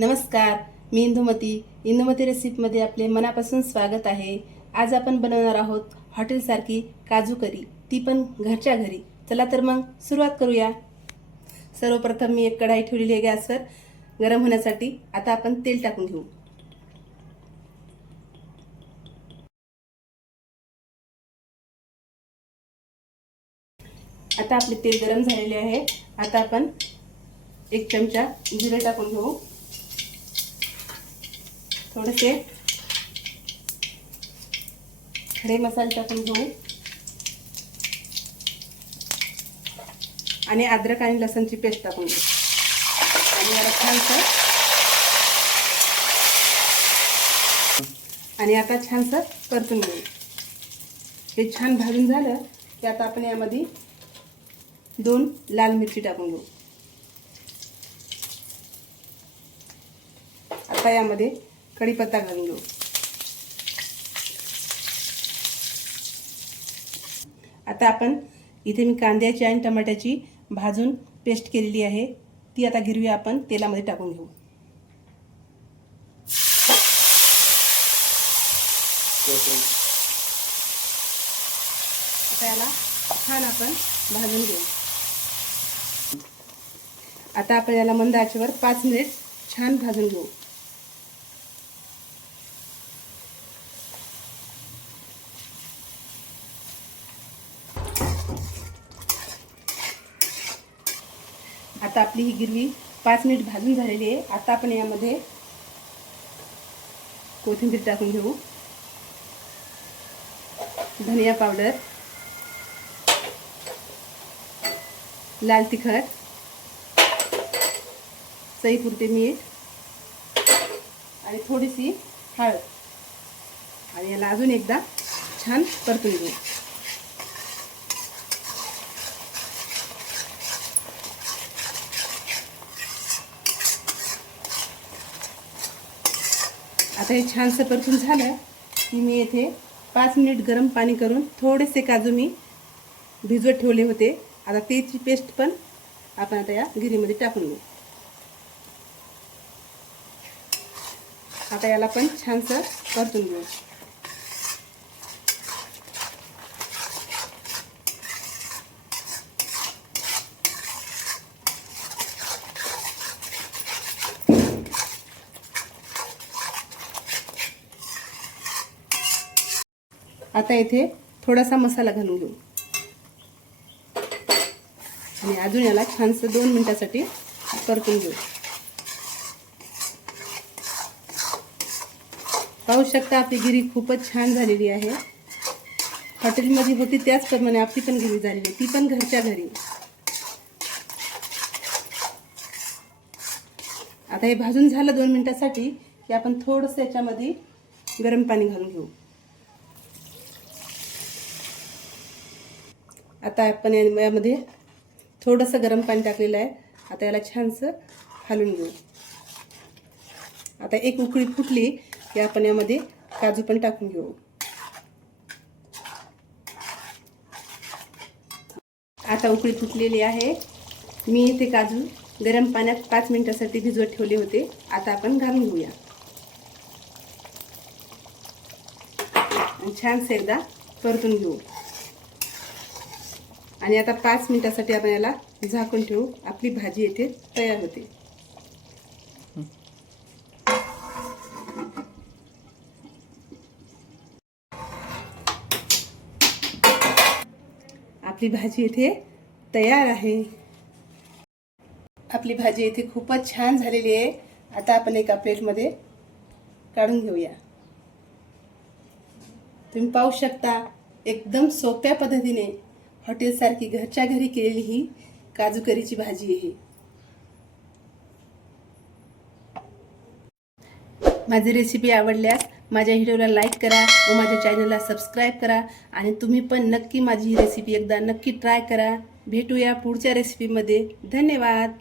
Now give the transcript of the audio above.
नमस्कार मी इंदुमती. इंदुमती रेसिपीमध्ये आपले मनापासून स्वागत आहे. आज आपण बनवणार आहोत हॉटेलसारखी काजू करी. ती पण घरच्या घरी. चला तर मग सुरुवात करूया. सर्वप्रथम मी एक कढाई ठेवलेली आहे गॅसवर. गरम होण्यासाठी आता आपण तेल टाकून घेऊ. आता आपले तेल गरम झालेले आहे. आता आपण एक चमचा जिरे टाकून घेऊ. थोडेसे खडे मसाले टाकून घेऊ. आणि अद्रक आणि लसणची पेस्ट टाकून घेऊ. आणि याला छानसं आणि आता छानसं परतून घेऊ. हे छान भाजून झालं की आता आपण यामध्ये दोन लाल मिरची टाकून घेऊ. आता यामध्ये कढीपत्ता घालून घेऊ. आता आपण इथे मी कांद्याची आणि टमाट्याची भाजून पेस्ट केलेली आहे. ती आता गिरवी आपण तेलामध्ये टाकून घेऊ. आता याला छान आपण भाजून घेऊ. आता आपण याला मंद आचेवर पाच मिनिट छान भाजून घेऊ. आता आपली ही गिरवी पाच मिनिट भाजून झालेली आहे. आता आपण यामध्ये कोथिंबीर टाकून घेऊ. धनिया पावडर लाल तिखट सईपुरते मीठ आणि थोडीशी हळद. आणि याला अजून एकदा छान परतून घेऊ. आता हे छानसं परतून झालं. की मी येथे पाच मिनिट गरम पाणी करून थोडेसे काजू मी भिजवत ठेवले होते. आता तेची पेस्ट पण आपण आता या गिरीमध्ये टाकून घेऊ. आता याला पण छानसं परतून घेऊ. आता इथे थोडासा मसाला घालून घेऊ. आणि अजून याला छानसं दोन मिनिटासाठी परतून घेऊ. पाहू शकता आपली गिरी खूपच छान झालेली आहे. हॉटेलमध्ये होती त्याचप्रमाणे आपली पण गिरी झालेली ती पण घरच्या घरी. आता हे भाजून झालं दोन मिनिटासाठी की आपण थोडंसं याच्यामध्ये गरम पाणी घालून घेऊ. आता आपण यामध्ये थोडंसं गरम पाणी टाकलेलं आहे. आता याला छानसं घालून घेऊ. आता एक उकळी फुटली की आपण यामध्ये काजू पण टाकून घेऊ. आता उकळी फुटलेली आहे. मी इथे काजू गरम पाण्यात पाच मिनिटासाठी भिजवत ठेवले होते. आता आपण घालून घेऊया. आणि छानसे एकदा परतून घेऊ. आणि आता पाच मिनिटासाठी आपण याला झाकून ठेवू. आपली भाजी येथे तयार होते. आपली भाजी येथे तयार आहे. आपली भाजी येथे खूपच छान झालेली आहे. आता आपण एका प्लेटमध्ये काढून घेऊया. तुम्ही पाहू शकता एकदम सोप्या पद्धतीने हॉटेलसारखी घरच्या घरी केलेली ही काजू करीची भाजी आहे. माझी रेसिपी आवडल्यास माझ्या व्हिडिओला लाईक करा व माझ्या चॅनलला सबस्क्राईब करा आणि तुम्ही पण नक्की माझी ही रेसिपी एकदा नक्की ट्राय करा. भेटूया पुढच्या रेसिपीमध्ये धन्यवाद.